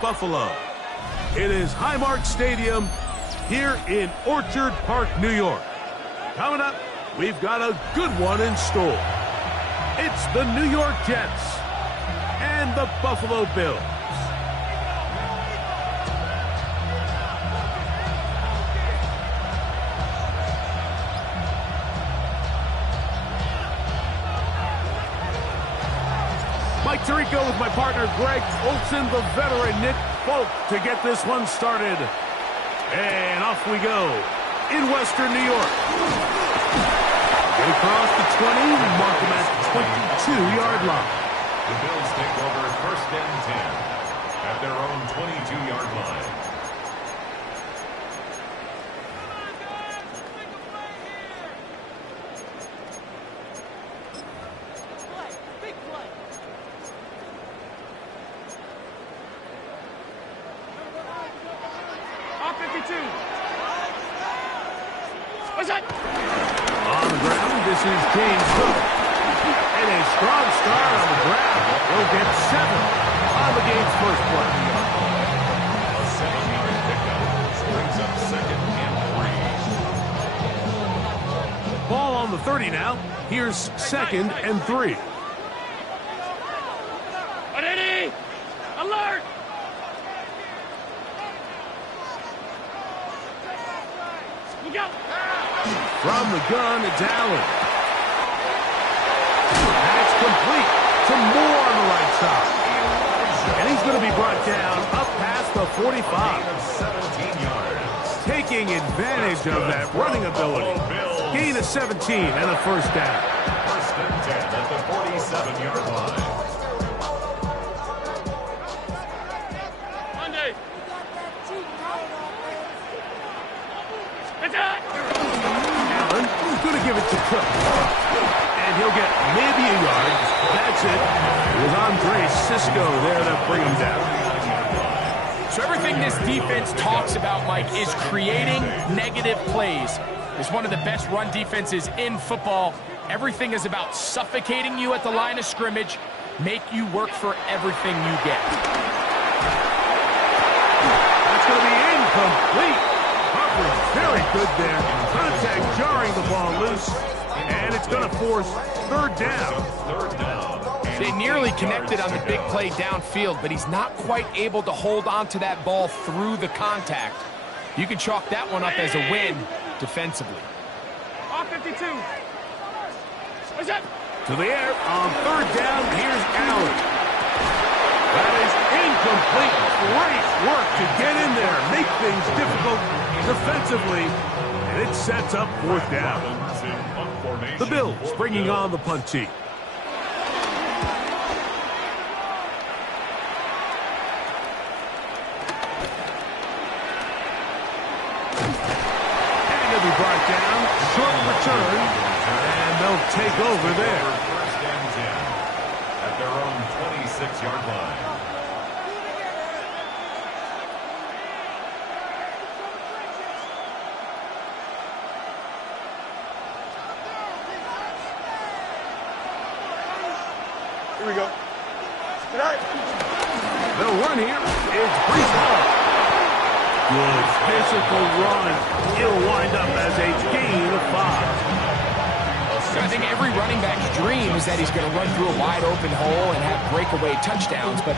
Buffalo. It is Highmark Stadium here in Orchard Park, New York. Coming up, we've got a good one in store. It's the New York Jets and the Buffalo Bills. Mike Tirico with my partner Greg Olson, the veteran Nick Folk to get this one started. And off we go in Western New York. Get across the 20, mark them at 22-yard line. The Bills take over first and 10 at their own 22-yard line. What's that? On the ground, this is James Cook. And a strong start on the ground. He'll get 7 on the game's first play. A 7-yard pickup brings up second and 3. Ball on the 30 now. Here's second and 3. Ready? Alert! Look out! From the gun, it's Allen. That's complete to Moore on the right side. And he's going to be brought down up past the 45. 17 yards. Taking advantage of that running ability. Gain of 17 and a first down. First and 10 at the 47-yard line. Monday! Attack! Allen is going to give it to Cook. And he'll get maybe a yard. That's it. It was Andre Cisco there to bring him down. So everything this defense talks about, Mike, is creating negative plays. It's one of the best run defenses in football. Everything is about suffocating you at the line of scrimmage, make you work for everything you get. That's going to be incomplete. Coverage very good there. Contact jarring the ball loose. And it's going to force third down. Third down. They nearly connected on the big play downfield, but he's not quite able to hold on to that ball through the contact. You can chalk that one up as a win defensively. Off 52. What's that? To the air on third down. Here's Allen. That is incomplete. Great work to get in there, make things difficult defensively, and it sets up fourth down. The Bills bringing on the punt team. And he'll be brought down. Short return, and they'll take over there. First and 10 at their own 26-yard line. Here we go. Good night. The run here is Brees Hall. Good physical run. It'll wind up as a gain of 5. So I think every running back's dream is that he's going to run through a wide open hole and have breakaway touchdowns, but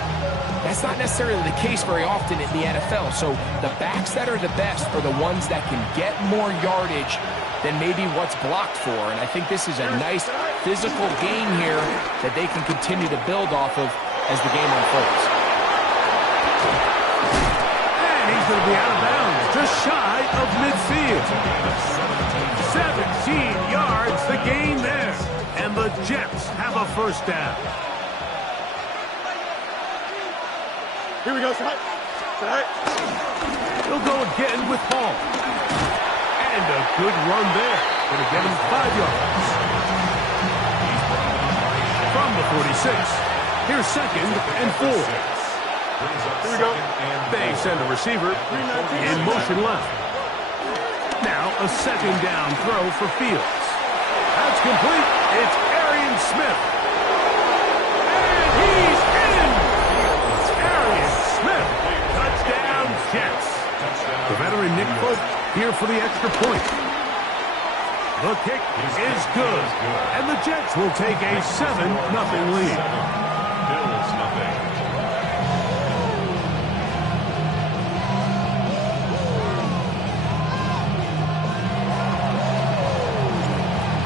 that's not necessarily the case very often in the NFL. So the backs that are the best are the ones that can get more yardage than maybe what's blocked for. And I think this is a nice physical gain here that they can continue to build off of as the game unfolds. And he's going to be out of bounds, just shy of midfield. 17 yards, the gain there. And the Jets have a first down. Here we go, tonight. He'll go again with Hall. And a good run there. Going to get him 5 yards. From the 46. Here's second and 4. Here we go. They send a receiver in motion left. Now a second down throw for Fields. That's complete. It's Arian Smith. And he's in. Arian Smith Aaron Nick Folk here for the extra point. The kick is good, and the Jets will take a 7-0 lead. Bills nothing.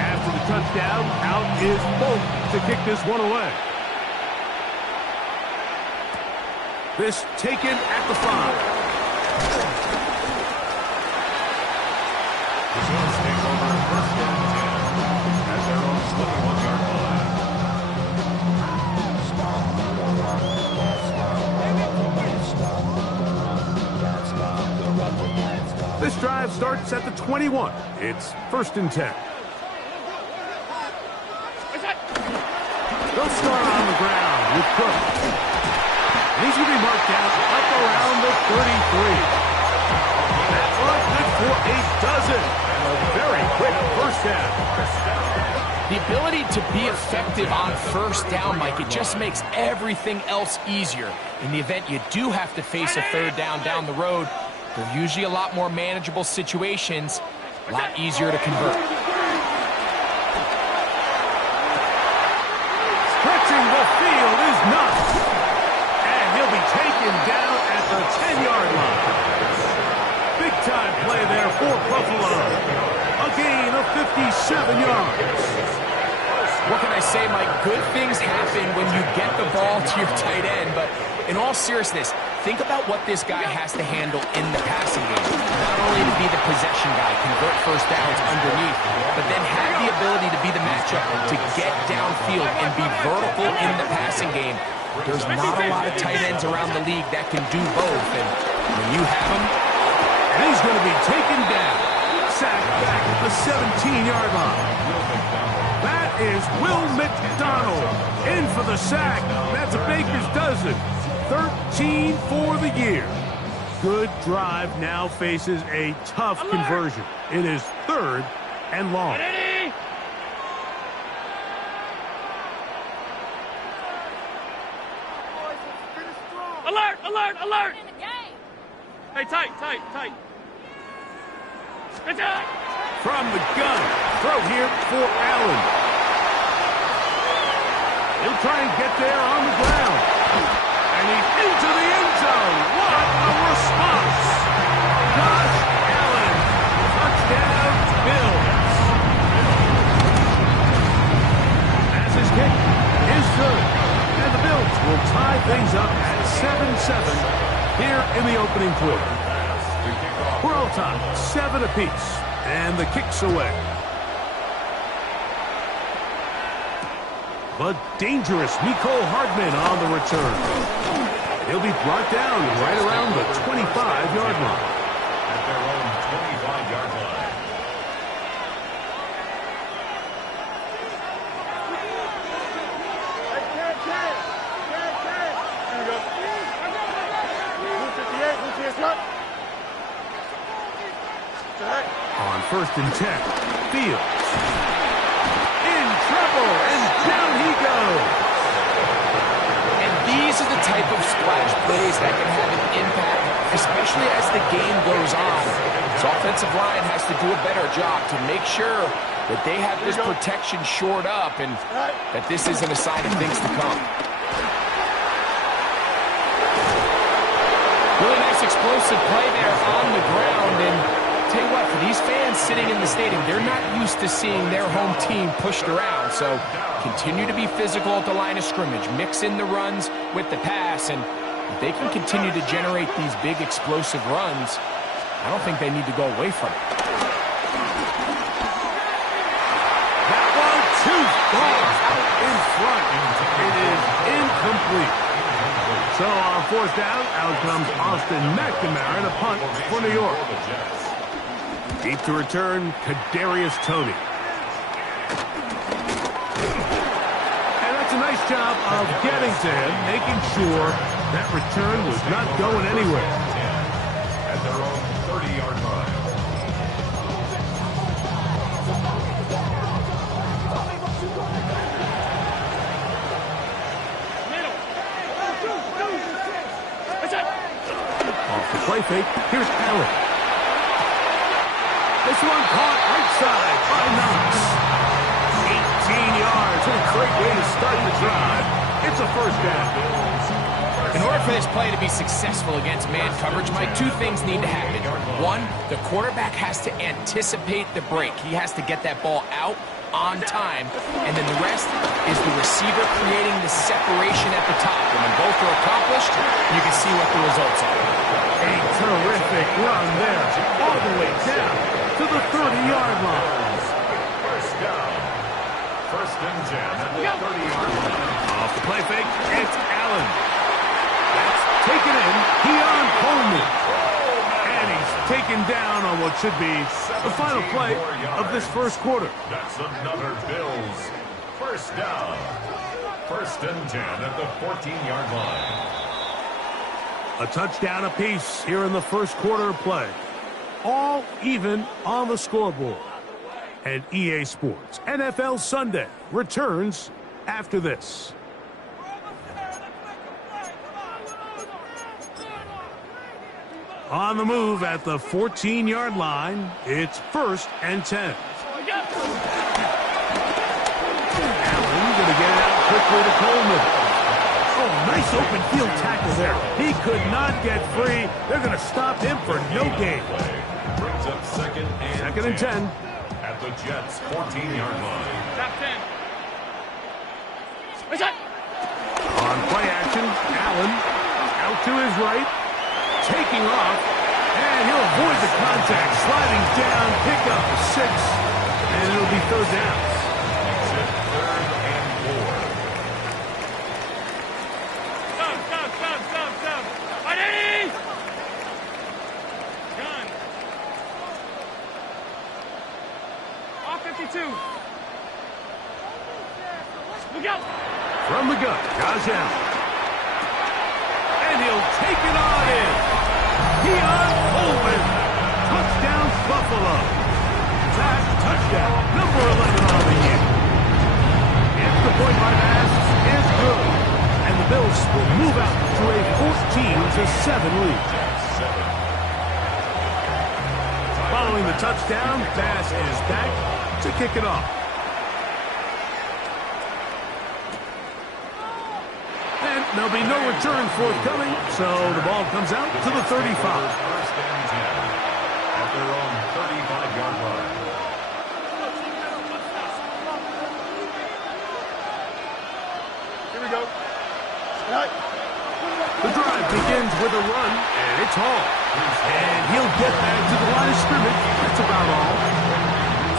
After the touchdown, out is Folk to kick this one away. This taken at the 5. The Jets take over first and 10 at their own 21-yard line. This drive starts at the 21. It's first and 10. They'll start on the ground with Cook. And he's going to be marked down up around the 33. That one good for a dozen. And a very quick first down. The ability to be effective on first down, Mike, it just makes everything else easier. In the event you do have to face a third down the road, they're usually a lot more manageable situations, a lot easier to convert. Stretching the field is nuts. And he'll be taken down at the 10-yard line. Big-time play there for Buffalo. A gain of 57 yards. What can I say, Mike? Good things happen when you get the ball to your tight end, but in all seriousness, think about what this guy has to handle in the passing game. Not only to be the possession guy, convert first downs underneath, but then have the ability to be the matchup to get downfield and be vertical in the passing game. There's not a lot of tight ends around the league that can do both, and when you have them, and he's going to be taken down. Sacked back at the 17-yard line. That is Will McDonald in for the sack. That's a baker's dozen. 13 for the year. Good drive now faces a tough conversion. It is third and long. Alert, alert, alert! Hey, tight. Good job. From the gun, throw here for Allen. He'll try and get there on the ground. And he's into the end zone. What a response. Josh Allen, touchdown Bills. As his kick is good. And the Bills will tie things up at 7-7 here in the opening quarter. We're all tied, 7 apiece. And the kick's away. But dangerous Mecole Hardman on the return. He'll be brought down right around the 25-yard line. At their own 25-yard line. Here we go. Blue 58, blue chance cut. On first and 10, Fields. In trouble, and down he goes. and these are the type of splash plays that can have an impact, especially as the game goes on. His offensive line has to do a better job to make sure that they have this protection shored up and that this isn't a sign of things to come. Really nice explosive play there on the ground, and tell you what, for these fans sitting in the stadium, they're not used to seeing their home team pushed around, so continue to be physical at the line of scrimmage, mix in the runs with the pass, and if they can continue to generate these big explosive runs, I don't think they need to go away from it. That one too far out in front. It is incomplete. So on fourth down, out comes Austin McNamara to punt for New York. Deep to return, Kadarius Toney. And that's a nice job of getting to him, making sure that return was not going anywhere. At their own 30-yard line. Off the play fake, here's Allen. This one caught right side by Knox. 18 yards. What a great way to start the drive. It's a first down. In order for this play to be successful against man coverage, Mike, two things need to happen. One, the quarterback has to anticipate the break. He has to get that ball out on time. And then the rest is the receiver creating the separation at the top. And when both are accomplished, you can see what the results are. A terrific run there, all the way down to the 30-yard line. First down. First and 10 at the 30-yard line. Off the play fake, it's Allen. That's taken in, Keon Coleman. And he's taken down on what should be the final play of this first quarter. That's another Bills. First down. First and 10 at the 14-yard line. A touchdown apiece here in the first quarter of play. All even on the scoreboard. And EA Sports NFL Sunday returns after this. On the move at the 14-yard line, it's first and 10. Allen going to get it out quickly to Coleman. Oh, nice open field tackle there. He could not get free. They're going to stop him for no gain. Brings up second and 10. At the Jets' 14-yard line. Top 10. On play action, Allen out to his right, taking off, and he'll avoid the contact, sliding down, pick up 6, and it'll be third down. Makes it 3rd and 4. Stop. Ready? Gun. Off 52. Look out. From the gun, Josh Allen. And he'll take it on in. Keon Coleman. Touchdown, Buffalo. Last touchdown, number 11 on the year. Extra point by Bass is good. And the Bills will move out to a 14-7 lead. Following the touchdown, Bass is back to kick it off. And there'll be no return forthcoming, so the ball comes out to the 35. First and 10 at their own 35-yard line. Here we go. The drive begins with a run, and it's Hall. And he'll get back to the line of scrimmage. That's about all.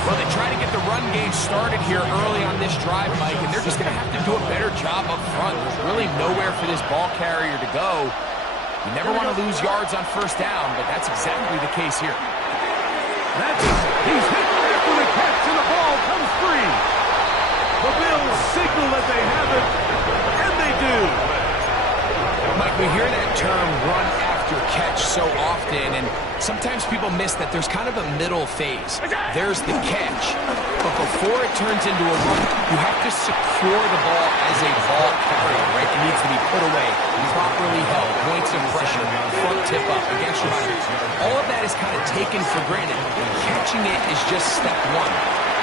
Well, they try to get the run game started here early on this drive, Mike, and they're just going to have to do a better job up front. There's really nowhere for this ball carrier to go. You never want to lose yards on first down, but that's exactly the case here. He's hit after the catch, and the ball comes free. The Bills signal that they have it, and they do. Mike, we hear that term run after catch so often, and sometimes people miss that there's kind of a middle phase. There's the catch, but before it turns into a run, you have to secure the ball as a ball carrier, right? It needs to be put away, properly held, points of pressure, front tip up against your body. All of that is kind of taken for granted. Catching it is just step one.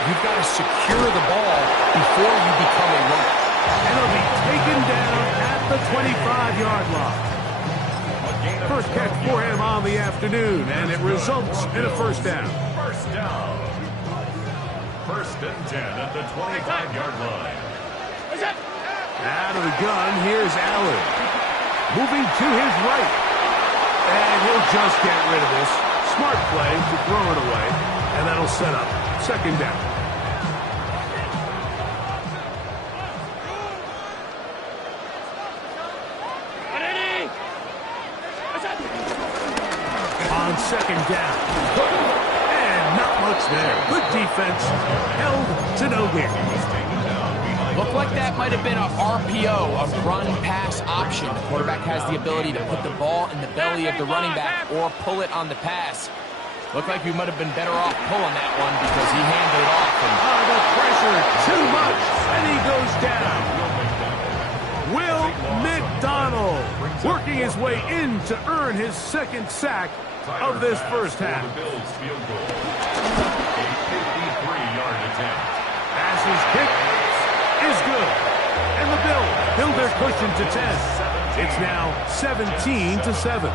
You've got to secure the ball before you become a runner. And it'll be taken down at the 25-yard line. First catch for him on the afternoon, and it results in a first down. First down. First and 10 at the 25-yard line. Out of the gun, here's Allen. Moving to his right. And he'll just get rid of this. Smart play to throw it away, and that'll set up second down. On second down. And not much there. Good defense. Held to no gain. Looked like that might have been a RPO, a run-pass option. The quarterback has the ability to put the ball in the belly of the running back or pull it on the pass. Looked like we might have been better off pulling that one because he handed it off. And the pressure, too much, and he goes down. Will McDonald. working his way in to earn his second sack of this first half. The Bills field goal. A 53-yard attempt. Passes kick is good. And the Bills build their cushion to 10. It's now 17-7.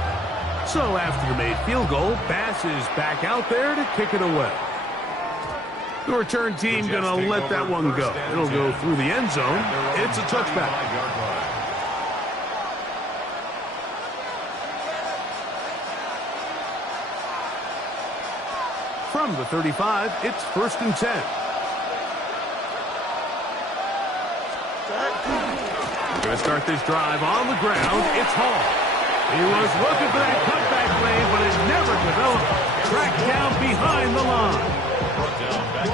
So after the made field goal, Bass is back out there to kick it away. The return team going to let that one go. It'll go through the end zone. It's a touchback. From the 35, it's 1st and 10. Going to start this drive on the ground. It's Hall. He was looking for that cutback lane, but it never developed. Tracked down behind the line.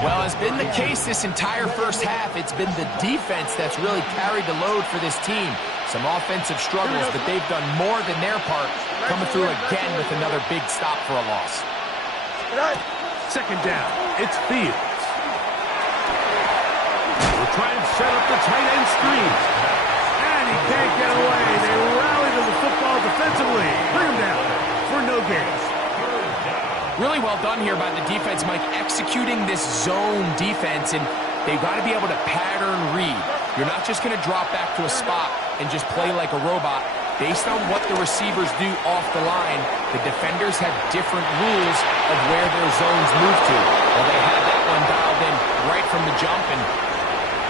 Well, as been the case this entire first half, it's been the defense that's really carried the load for this team. Some offensive struggles, but they've done more than their part, coming through again with another big stop for a loss. Second down, it's Fields. We'll try and set up the tight end screen. And he can't get away. They rally to the football defensively. Bring him down for no gain. Really well done here by the defense, Mike, executing this zone defense, and they've got to be able to pattern read. You're not just going to drop back to a spot and just play like a robot. Based on what the receivers do off the line, the defenders have different rules of where their zones move to. Well, they had that one dialed in right from the jump, and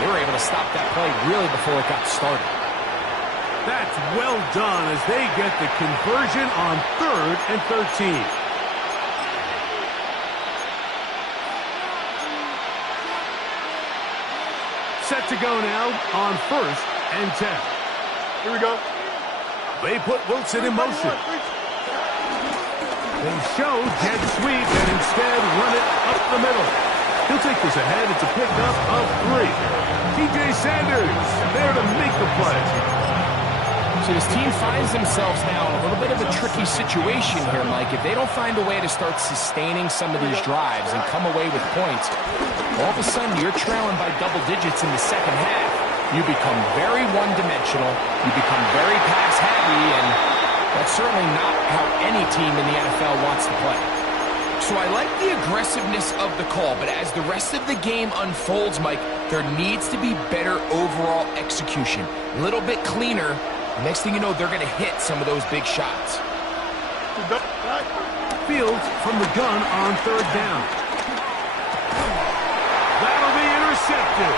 they were able to stop that play really before it got started. That's well done as they get the conversion on 3rd and 13. Set to go now on 1st and 10. Here we go. They put Wilson in motion. They show jet sweep and instead run it up the middle. He'll take this ahead. It's a pickup of 3. T.J. Sanders there to make the play. So this team finds themselves now in a little bit of a tricky situation here, Mike. If they don't find a way to start sustaining some of these drives and come away with points, all of a sudden you're trailing by double digits in the second half. You become very one-dimensional. You become very pass-heavy, and that's certainly not how any team in the NFL wants to play. So I like the aggressiveness of the call, but as the rest of the game unfolds, Mike, there needs to be better overall execution. A little bit cleaner. Next thing you know, they're going to hit some of those big shots. Fields from the gun on 3rd down. That'll be intercepted.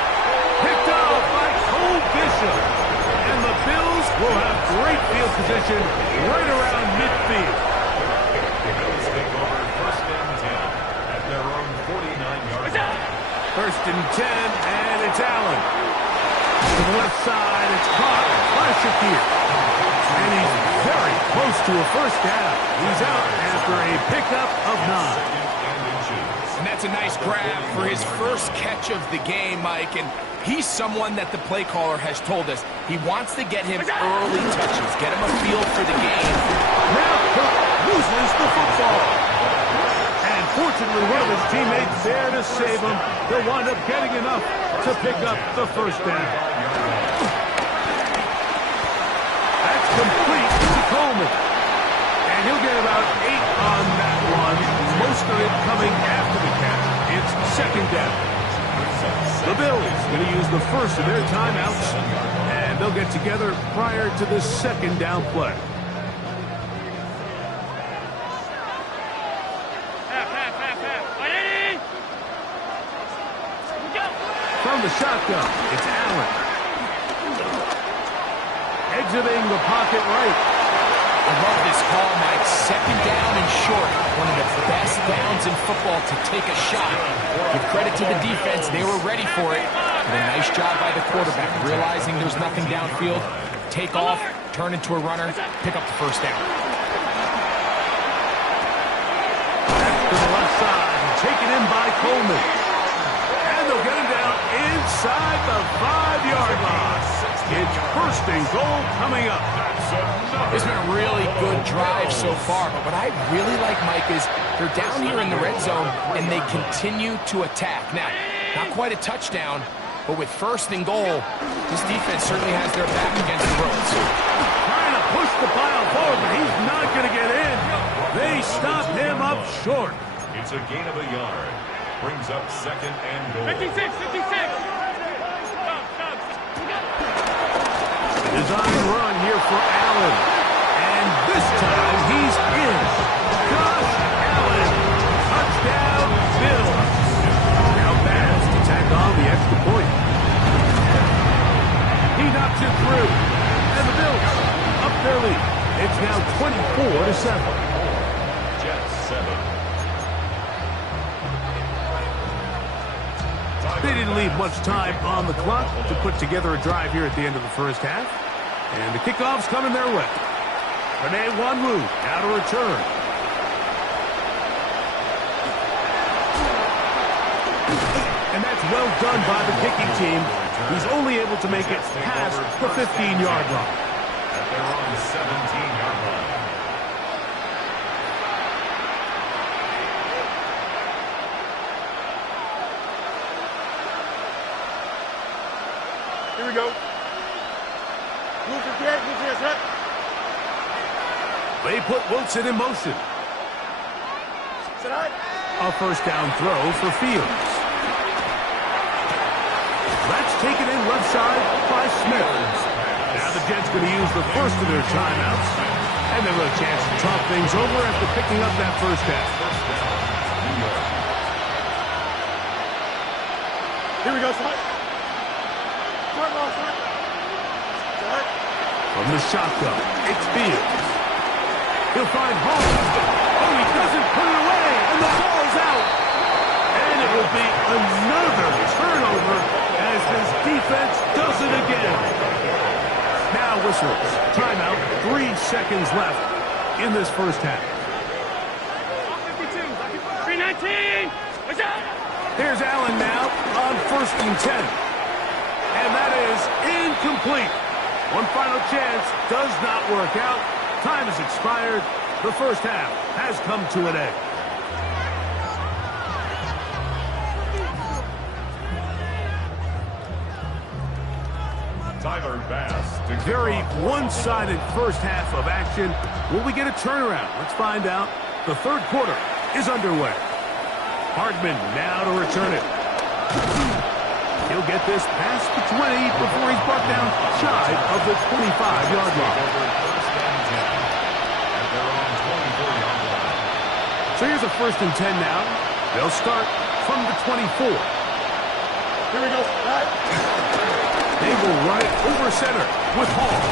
Picked off by Cole Bishop. And the Bills will have great field position right around midfield. The Bills take over 1st and 10 at their own 49-yard line. 1st and 10, and it's Allen. To the left side, it's caught by Shakir. And he's very close to a 1st down. He's out after a pickup of 9. And that's a nice grab for his first catch of the game, Mike. And he's someone that the play caller has told us he wants to get him early touches, get him a feel for the game. Now Cook loses the football. And fortunately, one of his teammates there to save him. They'll wind up getting enough to pick up the 1st down. That's complete to Coleman. And he'll get about 8 on that one. Most of it coming after the catch. It's 2nd down. The Bills going to use the first of their timeouts. And they'll get together prior to the 2nd down play. From the shotgun, it's Allen. Exiting the pocket right. I love this call, Mike. 2nd down and short. One of the best downs in football to take a shot. Give credit to the defense. They were ready for it. Did a nice job by the quarterback, realizing there's nothing downfield. Take off, turn into a runner, pick up the 1st down. To the left side, taken in by Coleman. And they'll get him down inside the 5-yard line. It's 1st and goal coming up. It's been a really good drive so far, but what I really like, Mike, is they're down here in the red zone, and they continue to attack. Now, not quite a touchdown, but with 1st and goal, this defense certainly has their back against the ropes. Trying to push to pile forward, but he's not going to get in. They stop him up short. It's a gain of a yard. Brings up second and goal. 56, 56. Design run here for Allen. And this time he's in. Josh Allen. Touchdown, Bills. Now Bass to tack on the extra point. He knocks it through. And the Bills up their lead. It's now 24-7. Jets 7. They didn't leave much time on the clock to put together a drive here at the end of the first half. And the kickoff's coming their way. Rene Wanwu now to return. And that's well done by the kicking team. He's only able to make it past the 15-yard line. At their own 17-yard line. Here we go. Move to get, move to your set. They put Wilson in motion. Sit high. A first down throw for Fields. That's taken in left side by Smith. Now the Jets going to use the first of their timeouts. And they'll have a chance to talk things over after picking up that first down. Here we go, son. Start ball, son. Start. From the shotgun, it's Fields. He'll find Hall. Oh, he doesn't put it away, and the ball's out. And it will be another turnover as this defense does it again. Now whistles. Timeout. 3 seconds left in this first half. 52. 319. What's up? Here's Allen now on 1st and 10. And that is incomplete. One final chance does not work out. Time has expired. The first half has come to an end. Tyler Bass. Very one-sided first half of action. Will we get a turnaround? Let's find out. The third quarter is underway. Hardman now to return it. He'll get this past the 20 before he's brought down shy of the 25-yard line. So here's a 1st and 10 now. They'll start from the 24. Here we go. Right. They will run it over center with Hall.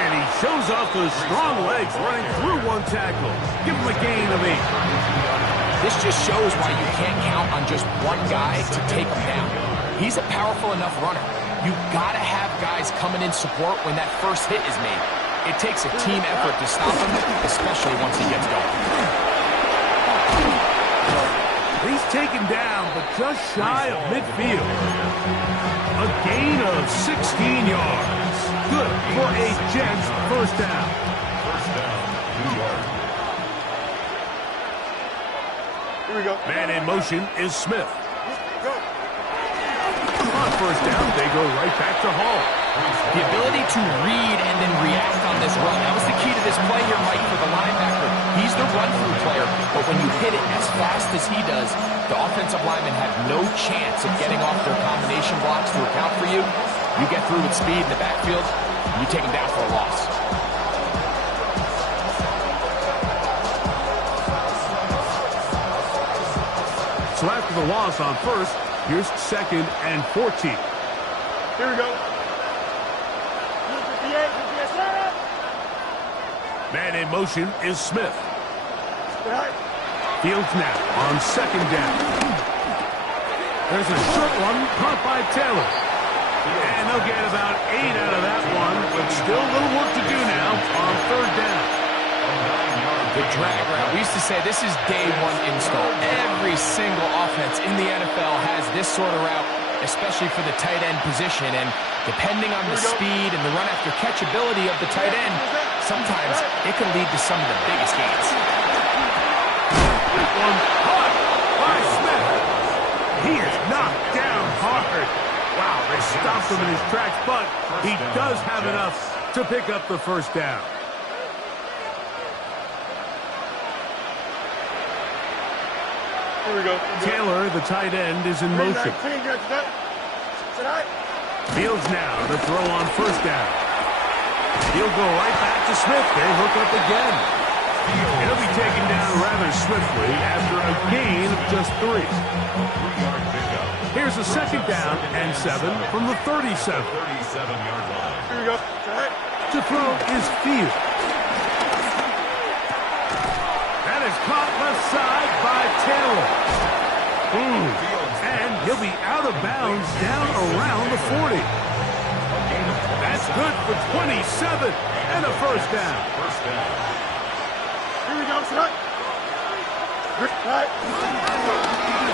And he shows off those strong legs running through one tackle. Give him a gain of 8. This just shows why you can't count on just one guy to take him down. He's a powerful enough runner. You've got to have guys coming in support when that first hit is made. It takes a team effort to stop him, especially once he gets going. He's taken down, but just shy of midfield. A gain of 16 yards. Good for a Jets first down. First down, 2 yards. Here we go. Man in motion is Smith. Go. On first down, they go right back to Hall. The ability to read and then react on this run, that was the key to this play here, Mike, for the linebacker. He's the run-through player, but when you hit it as fast as he does, the offensive linemen have no chance of getting off their combination blocks to account for you. You get through with speed in the backfield, you take him down for a loss. So after the loss on first, here's 2nd and 14. Here we go. 58. Man in motion is Smith. Right. Fields now on 2nd down. There's a short one caught by Taylor. And they'll get about 8 out of that one, but still a little work to do now on 3rd down. The drag route. We used to say this is day one install. Every single offense in the NFL has this sort of route, especially for the tight end position. And depending on the speed and the run after catch ability of the tight end, sometimes it can lead to some of the biggest gains. One caught by Smith. He is knocked down hard. Wow, they stopped him in his tracks, but he does have enough to pick up the first down. Here we go. Taylor, the tight end, is in motion. Fields now to throw on first down. He'll go right back to Smith. They hook up again. He'll be taken down rather swiftly after a gain of just 3. Here's a second down and 7 from the 37. 37-yard line. Here we go. To throw is Fields. That is caught left side by Taylor. And he'll be out of bounds down around the 40. That's good for 27 and a first down. Here we go, son.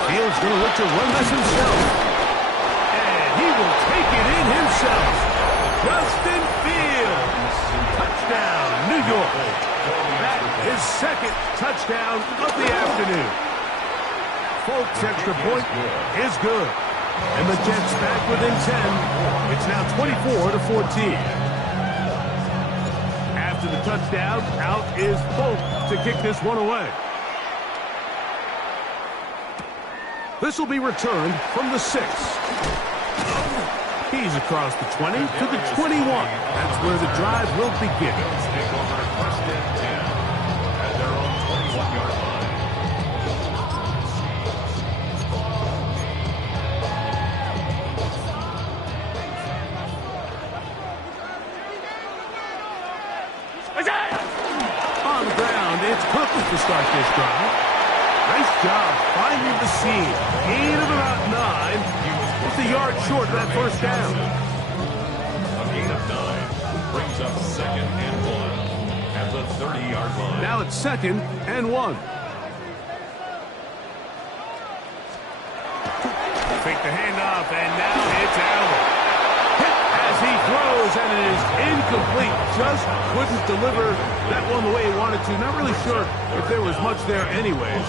Fields going to look to run this himself. And he will take it in himself. Justin Fields. Touchdown, New York. That is his second touchdown of the afternoon. Folks, extra point is good. And the Jets back within 10. It's now 24-14. After the touchdown, out is Folk to kick this one away. This will be returned from the 6. He's across the 20 to the 21. That's where the drive will begin. Take over first and 10 at their own 21-yard line. On the ground, it's Cook to start this drive. Nice job finding the seam. Gain of about 9. It's a yard short of that first down. A gain of 9 brings up second and 1 at the 30-yard line. Now it's second and 1. Fake the handoff, and now it's Allen. Hit as he throws, and it is incomplete. Just couldn't deliver that one the way he wanted to. Not really sure if there was much there anyways.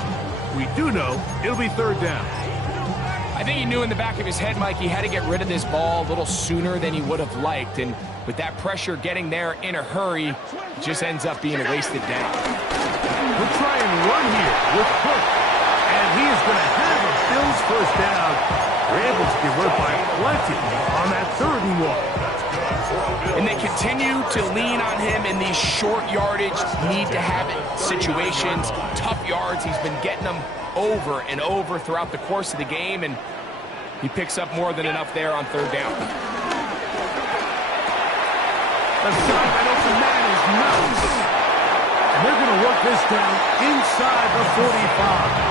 We do know it'll be third down. I think he knew in the back of his head, Mike, he had to get rid of this ball a little sooner than he would have liked. And with that pressure getting there in a hurry, it just ends up being a wasted down. We'll try and run here with Cook. And he is going to have a Bills first down. They're able to convert by plenty on that 3rd and 1. And they continue to lean on him in these short yardage, need-to-have-it situations, tough yards. He's been getting them over and over throughout the course of the game, and he picks up more than enough there on 3rd down. The shot by Open Man is nice. And they're going to work this down inside the 45.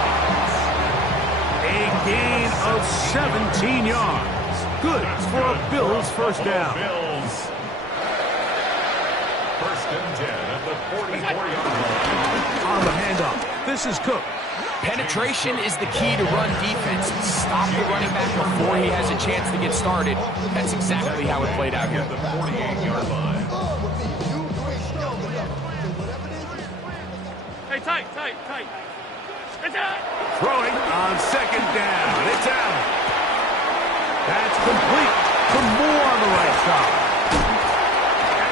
A gain of 17 yards. Good for a Bills first down. Bills. First and 10 at the 44-yard line. On the handoff, this is Cook. Penetration is the key to run defense. Stop the running back before he has a chance to get started. That's exactly how it played out here. At the 48-yard line. Hey, tight. It's out. Throwing on second down. It's Allen. That's complete to Moore on the right side.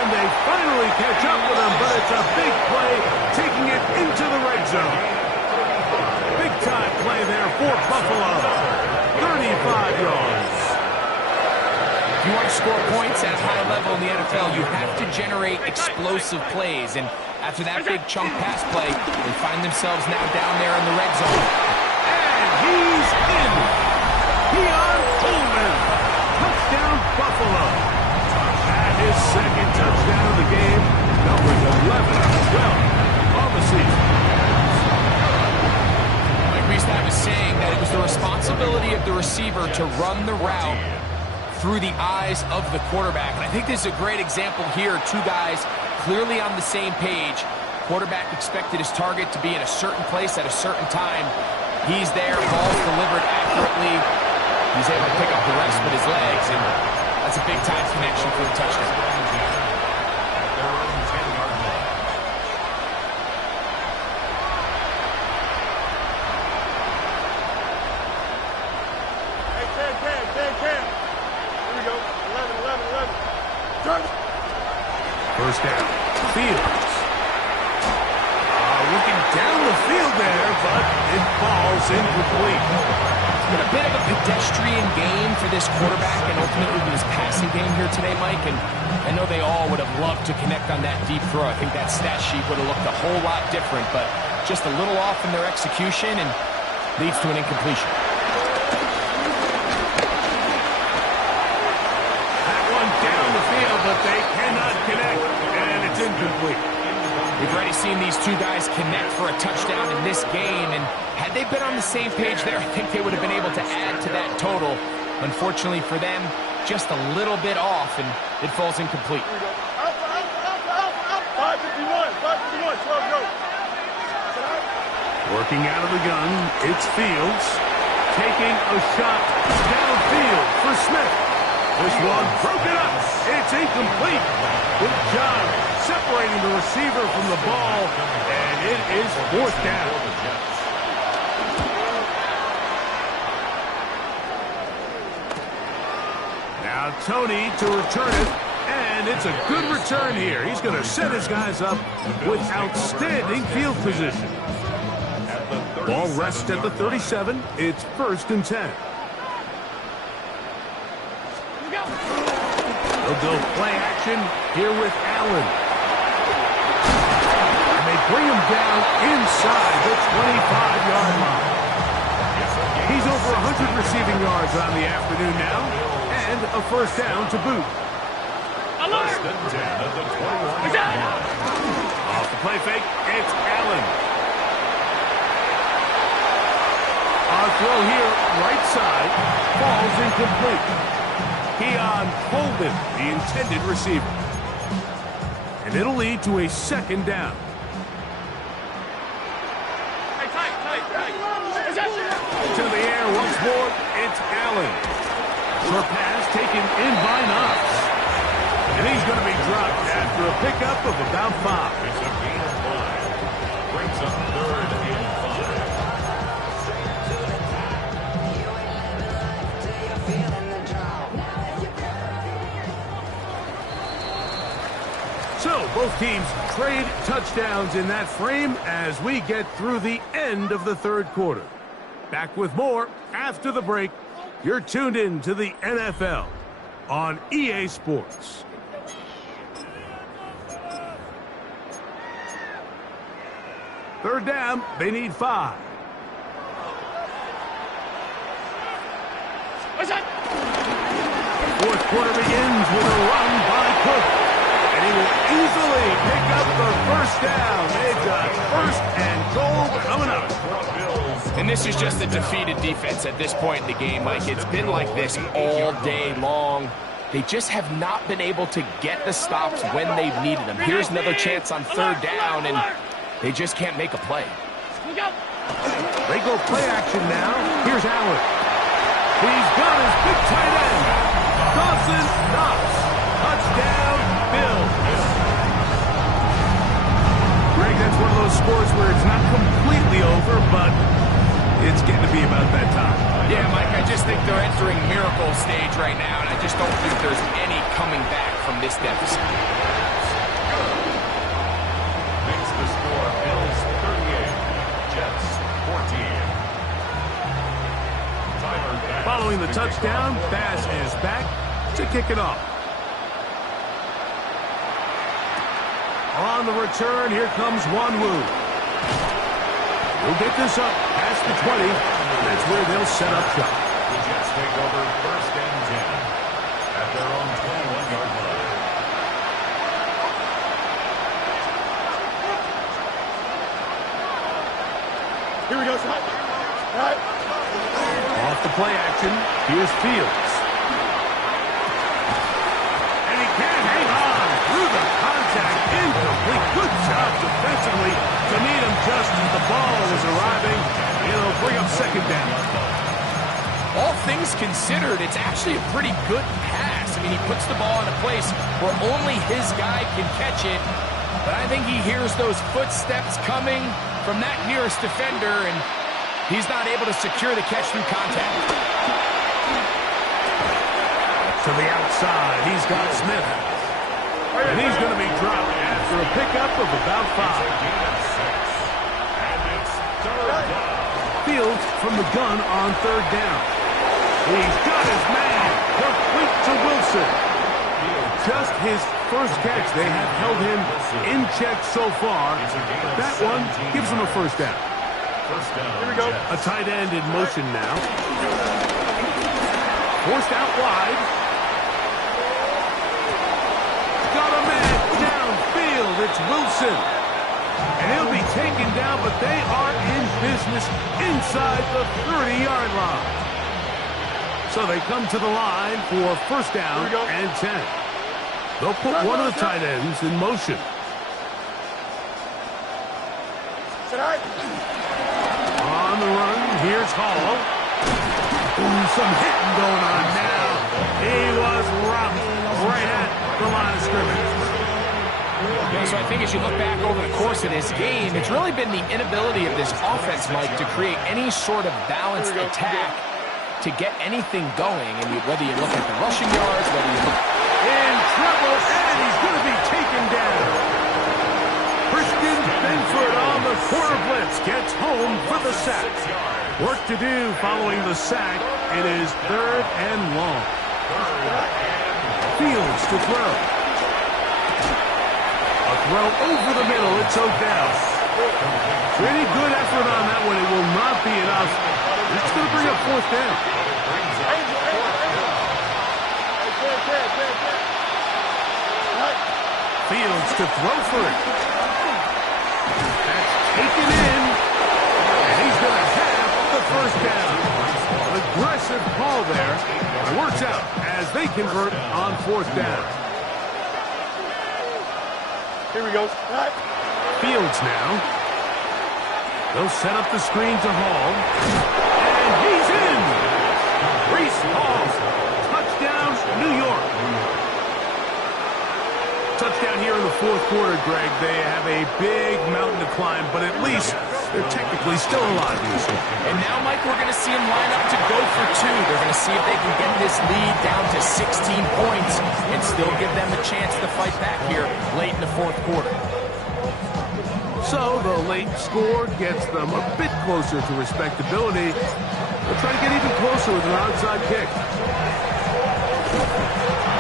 And they finally catch up with him, but it's a big play taking it into the red zone. Big time play there for Buffalo. 35 yards. If you want to score points at a high level in the NFL, you have to generate explosive plays. And after that big chunk pass play, they find themselves now down there in the red zone. And he's in. Keon Coleman. Touchdown, Buffalo. That is second touchdown of the game. Numbers 11 and 12 on the season. Like Reese was saying, that it was the responsibility of the receiver to run the route through the eyes of the quarterback. And I think this is a great example here. Two guys clearly on the same page. Quarterback expected his target to be in a certain place at a certain time. He's there, ball's delivered accurately. He's able to pick up the rest with his legs, and that's a big-time connection for the touchdown. First down. Fields. Looking down the field there but it falls incomplete. It's been a bit of a pedestrian game for this quarterback and ultimately this passing game here today, Mike. And I know they all would have loved to connect on that deep throw. I think that stat sheet would have looked a whole lot different, but just a little off in their execution and leads to an incompletion. That one down the field, but they cannot connect, and it's incomplete. We've already seen these two guys connect for a touchdown in this game, and had they been on the same page there, I think they would have been able to add to that total. Unfortunately for them, just a little bit off, and it falls incomplete. 551, 12 go. Working out of the gun, it's Fields. Taking a shot downfield for Smith. This one broken up. It's incomplete. Good job separating the receiver from the ball, and it is fourth down. Now Tony to return it, and it's a good return here. He's going to set his guys up with outstanding field position. Ball rests at the 37. It's 1st and 10. They'll go play action here with Allen. And they bring him down inside the 25-yard line. He's over 100 receiving yards on the afternoon now, and a first down to boot. First and 10 at the 21. Off the play fake, it's Allen. Our throw here, right side, falls incomplete. Keon Holden, the intended receiver. And it'll lead to a second down. To the air once more, it's Allen. Short pass taken in by Knox. And he's going to be dropped after a pickup of about 5. It's a gain of 5. Brings up 3rd and 5. So both teams trade touchdowns in that frame as we get through the end of the third quarter. Back with more after the break. You're tuned in to the NFL on EA Sports. Third down, they need 5. Fourth quarter begins with a run by Cook. And he will easily pick up the first down. They've got 1st and goal coming up. And this is just a defeated defense at this point in the game, Mike. It's been like this all day long. They just have not been able to get the stops when they've needed them. Here's another chance on 3rd down, and they just can't make a play. They go play action now. Here's Allen. He's got his big tight end. Dawson Knox. Touchdown, Bills. Greg, that's one of those scores where it's not completely over, but it's getting to be about that time. Yeah, Mike, I just think they're entering miracle stage right now, and I just don't think there's any coming back from this deficit. Makes the score Bills 38, Jets 14. Timer back. Following the touchdown, Bass is back to kick it off. On the return, here comes Wanwu. He'll get this up past the 20. That's where they'll set up shop. The Jets take over 1st and 10 at their own 21-yard line. Here we go, son. All right. Off the play action, here's Fields. And he can't hang on through the contact. Incomplete. Good job defensively to meet him just as the ball was arriving. It'll bring up 2nd down. All things considered, it's actually a pretty good pass. I mean, he puts the ball in a place where only his guy can catch it. But I think he hears those footsteps coming from that nearest defender, and he's not able to secure the catch through contact. To the outside, he's got Smith. And he's going to be dropped after a pickup of about 5. And it's 3rd down. Fields from the gun on third down. He's got his man. Complete to Wilson. Just his first catch. They have held him in check so far. But that one gives him a first down. Here we go. A tight end in motion now. Forced out wide. Got a man downfield. It's Wilson. And he'll be taken down, but they are in business inside the 30-yard line. So they come to the line for first down and 10. They'll put one of the tight ends in motion. On the run, here's Hall. Ooh, some hitting going on now. He was rocked right at the line of scrimmage. Yeah, so I think as you look back over the course of this game, it's really been the inability of this offense, Mike, to create any sort of balanced attack to get anything going. And whether you look at the rushing yards, whether you look... In trouble, and he's going to be taken down. Christian Benford on the corner blitz gets home for the sack. Work to do following the sack. It is third and long. Fields to throw. A throw over the middle. It's Odell. Pretty good effort on that one. It will not be enough. It's going to bring up fourth down. Fields to throw for it. That's taken in. And he's going to have the first down. An aggressive call there. It works out as they convert on fourth down. Here we go. Fields now. They'll set up the screen to Hall. And he's in! Breece Hall. Touchdown, New York. Touchdown here in the fourth quarter, Greg. They have a big mountain to climb, but at least they're technically still alive. And now, Mike, we're going to see them line up to go for two. They're going to see if they can get this lead down to 16 points and still give them a chance to fight back here late in the fourth quarter. So the late score gets them a bit closer to respectability. They'll try to get even closer with an onside kick.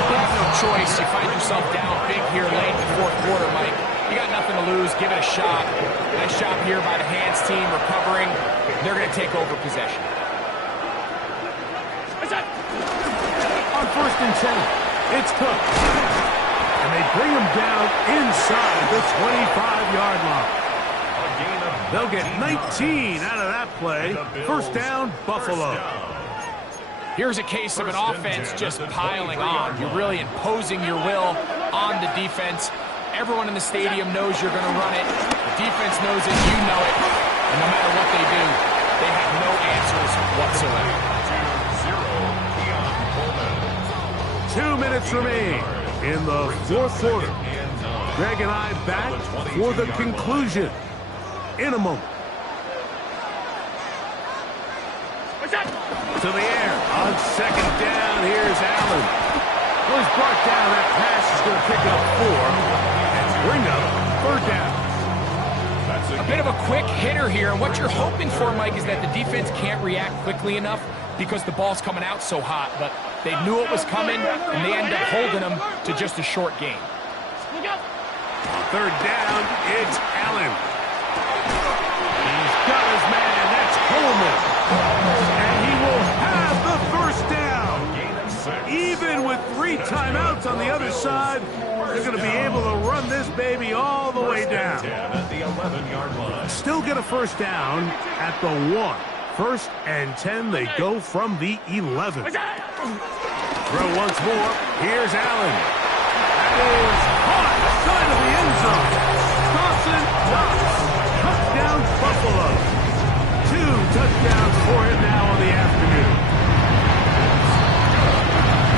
You have no choice. You find yourself down big here late in the fourth quarter, Mike. You got nothing to lose. Give it a shot. Nice job here by the hands team recovering. They're going to take over possession. On first and 10, it's Cook. And they bring him down inside the 25-yard line. They'll get 19 out of that play. First down, Buffalo. Here's a case of an offense just piling on. You're really imposing your will on the defense. Everyone in the stadium knows you're going to run it. The defense knows it. You know it. And no matter what they do, they have no answers whatsoever. 2 minutes remain in the fourth quarter. Greg and I back for the conclusion in a moment. To the air on second down. Here's Allen. Well, he's brought down. That pass is going to pick up 4 and bring up third down. A bit of a quick hitter here. And what you're hoping for, Mike, is that the defense can't react quickly enough because the ball's coming out so hot. But they knew it was coming, and they end up holding them to just a short game. Third down, it's Allen. He's got his man. That's Coleman. And he will have the first down. Even with 3 timeouts on the other side, they're going to be able to run this baby all the way down. Still get a first down at the 1. First and 10, they go from the 11. Throw once more. Here's Allen. That is caught side of the end zone. Dawson Knox. Touchdown, Buffalo. 2 touchdowns for him now on the afternoon.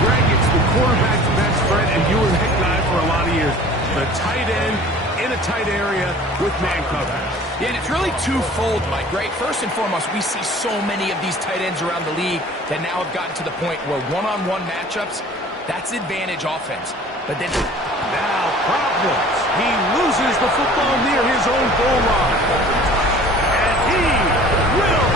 Greg, it's the quarterback's best friend, and you were that guy for a lot of years. The tight end in a tight area with man coverage. Yeah, and it's really twofold, Mike, right? First and foremost, we see so many of these tight ends around the league that now have gotten to the point where one-on-one matchups, that's advantage offense. But then now problems. He loses the football near his own goal line. And he will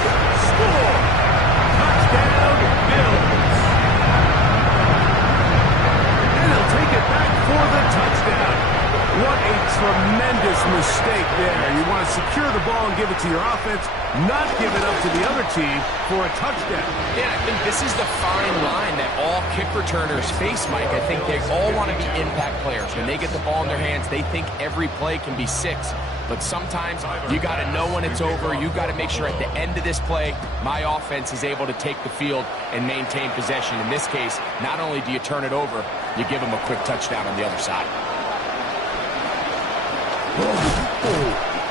ball and give it to your offense, not give it up to the other team for a touchdown. Yeah, I think this is the fine line that all kick returners face, Mike. I think they all want to be impact players. When they get the ball in their hands, they think every play can be 6. But sometimes you got to know when it's over. You got to make sure at the end of this play, my offense is able to take the field and maintain possession. In this case, not only do you turn it over, you give them a quick touchdown on the other side.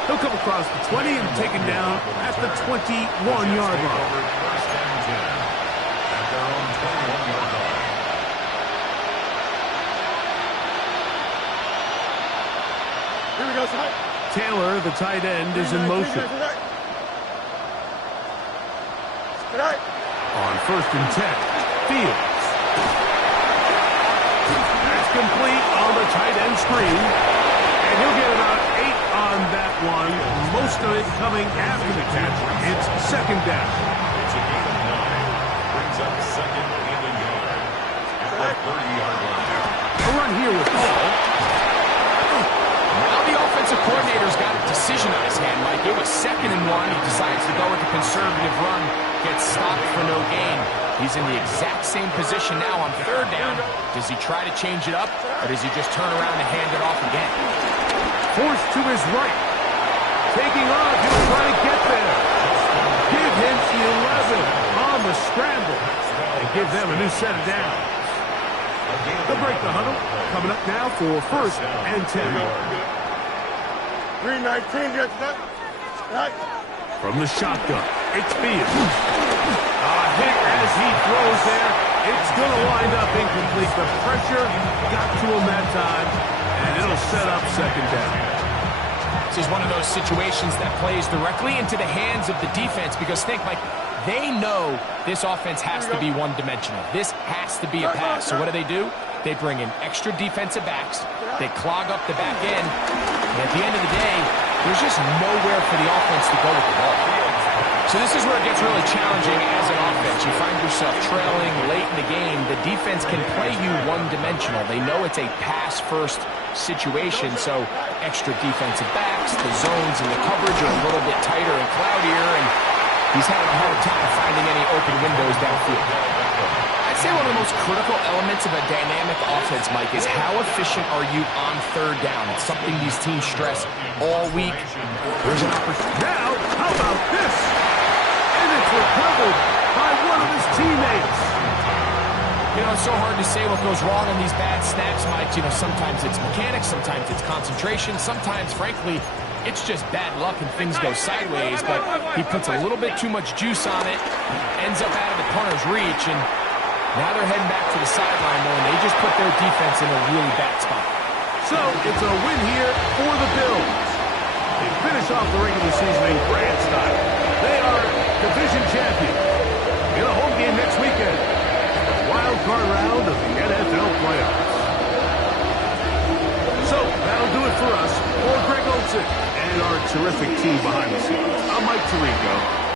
He'll come across the 20 and taken down at the 21-yard line. First and 10 at their own 21-yard line. Here we go, son. Taylor, the tight end, is in motion. On first and 10, Fields. That's complete on the tight end screen. And he'll get about 8 on that one. Most of it coming after the catch. It's second down. It's a gain of 9. Brings up second and a yard at the 30-yard line. A run here with Paul. Now the offensive coordinator's got a decision on his hand, Mike. It was second and 1. He decides to go with the conservative run. Gets stopped for no gain. He's in the exact same position now on third down. Does he try to change it up, or does he just turn around and hand it off again? Forced to his right. Taking off. He'll try to get there. Give him 11 on the scramble. And give them a new set of downs. They'll break the huddle. Coming up now for first and 10. 319, get that. Right. From the shotgun, it's Fields. A hit as he throws there. It's going to wind up incomplete. The pressure got to him that time, and it'll set up second down. This is one of those situations that plays directly into the hands of the defense because think, Mike, they know this offense has to be one-dimensional. This has to be a pass. So what do? They bring in extra defensive backs. They clog up the back end. And at the end of the day, there's just nowhere for the offense to go with the ball. So this is where it gets really challenging as an offense. You find yourself trailing late in the game. The defense can play you one-dimensional. They know it's a pass-first situation, so extra defensive backs, the zones and the coverage are a little bit tighter and cloudier, and he's having a hard time finding any open windows downfield. I'd say one of the most critical elements of a dynamic offense, Mike, is how efficient are you on third down? It's something these teams stress all week. There's an opportunity. Now, how about this? And it's recovered by one of his teammates. You know, it's so hard to say what goes wrong on these bad snaps, Mike. You know, sometimes it's mechanics, sometimes it's concentration, sometimes, frankly, it's just bad luck and things go sideways, but he puts a little bit too much juice on it, ends up out of the punter's reach, and now they're heading back to the sideline, though, and they just put their defense in a really bad spot. So, it's a win here for the Bills. They finish off the regular season in grand style. They are division champions in a home game next weekend. The wild card round of the NFL playoffs. So, that'll do it for us. For Greg Olsen and our terrific team behind the scenes, I'm Mike Tariq.